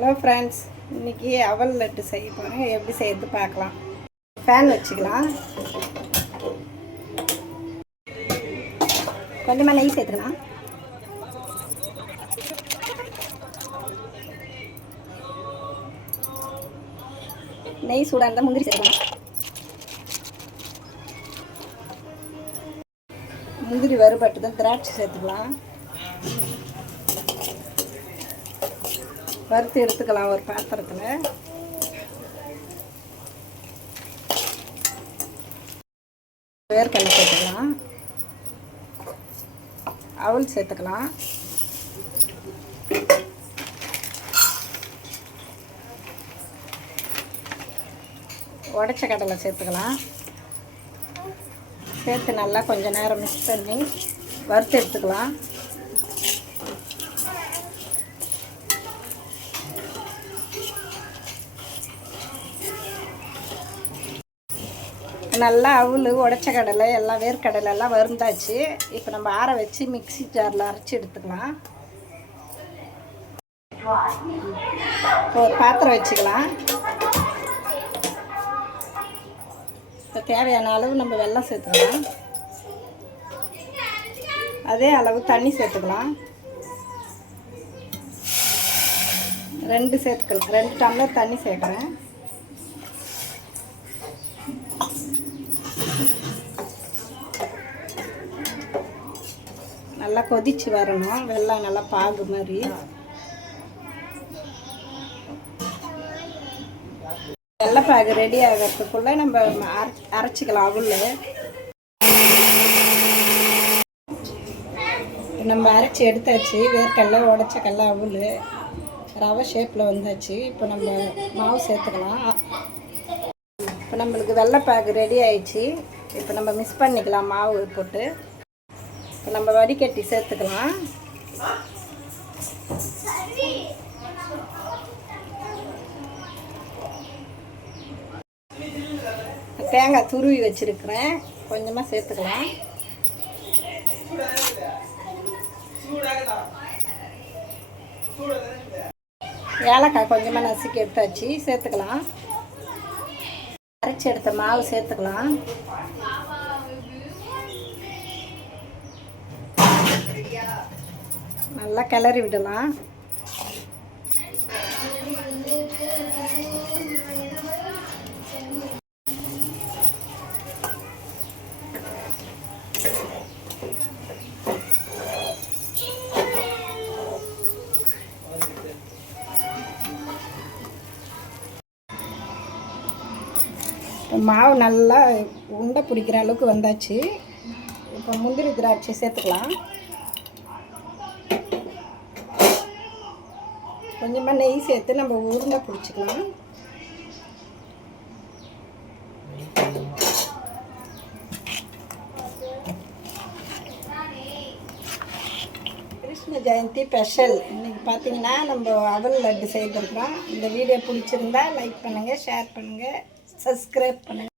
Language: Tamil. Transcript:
ஹலோ ஃப்ரெண்ட்ஸ், இன்றைக்கி அவல் லட்டு செய்ய போகிறேன். எப்படி செய்யறது பார்க்கலாம். ஃபேன் வச்சுக்கலாம். கொஞ்சமாக நெய் சேர்த்துக்கலாம். நெய் சூடாக இருந்தால் முந்திரி சேர்த்துக்கலாம். முந்திரி வறுபட்டதும் திராட்சை சேர்த்துக்கலாம். வறுத்து எடுத்துக்கலாம் ஒரு பாத்திரத்தில். வேர்க்கடலை சேர்த்துக்கலாம். அவல் சேர்த்துக்கலாம். உடைச்ச கடலை சேர்த்துக்கலாம். சேர்த்து நல்லா கொஞ்சம் நேரம் மிக்ஸ் பண்ணி வறுத்து எடுத்துக்கலாம். நல்லா அவல், உடைச்ச கடலை, எல்லாம் வேர்க்கடலை எல்லாம் வறுந்தாச்சு. இப்போ நம்ம ஆற வச்சு மிக்ஸி ஜாரில் அரைச்சி எடுத்துக்கலாம். ஒரு பாத்திரம் வச்சுக்கலாம். இப்போ தேவையான அளவு நம்ம வெல்லம் சேர்த்துக்கலாம். அதே அளவு தண்ணி சேர்த்துக்கலாம். 2 டம்ளர் தண்ணி சேர்க்குறேன். நல்லா கொதிச்சு வரணும். வெல்லம் நல்லா பாகு மாதிரி. வெள்ளைப்பாகு ரெடி ஆகிறதுக்குள்ளே நம்ம அரைச்சிக்கலாம். அவல் நம்ம அரைச்சி எடுத்தாச்சு. வேர்க்கடலை, உடைச்ச கடலை, அவல் ரவை ஷேப்பில் வந்தாச்சு. இப்போ நம்ம மாவு சேர்த்துக்கலாம். இப்போ நம்மளுக்கு வெள்ளைப்பாகு ரெடி ஆயிடுச்சு. இப்போ நம்ம மிக்ஸ் பண்ணிக்கலாம் மாவு போட்டு. இப்போ நம்ம வடிகட்டி சேர்த்துக்கலாம். தேங்காய் துருவி வச்சுருக்கிறேன், கொஞ்சமாக சேர்த்துக்கலாம். ஏலக்காய் கொஞ்சமாக நசுக்கி எடுத்தாச்சு, சேர்த்துக்கலாம். அரைச்சி எடுத்த மாவு சேர்த்துக்கலாம். நல்லா கிளறி விடலாம். மாவு நல்லா உண்டை பிடிக்கிற அளவுக்கு வந்தாச்சு. இப்போ முந்திரி திராட்சை சேர்த்துக்கலாம். கொஞ்சமாக நெய் சேர்த்து நம்ம உருண்டை பிடிச்சிக்கலாம். கிருஷ்ண ஜெயந்தி ஸ்பெஷல் இன்றைக்கி பார்த்தீங்கன்னா நம்ம அவல் லட்டு செய்திருக்கிறோம். இந்த வீடியோ பிடிச்சிருந்தா லைக் பண்ணுங்கள், ஷேர் பண்ணுங்கள், சப்ஸ்கிரைப் பண்ணுங்கள்.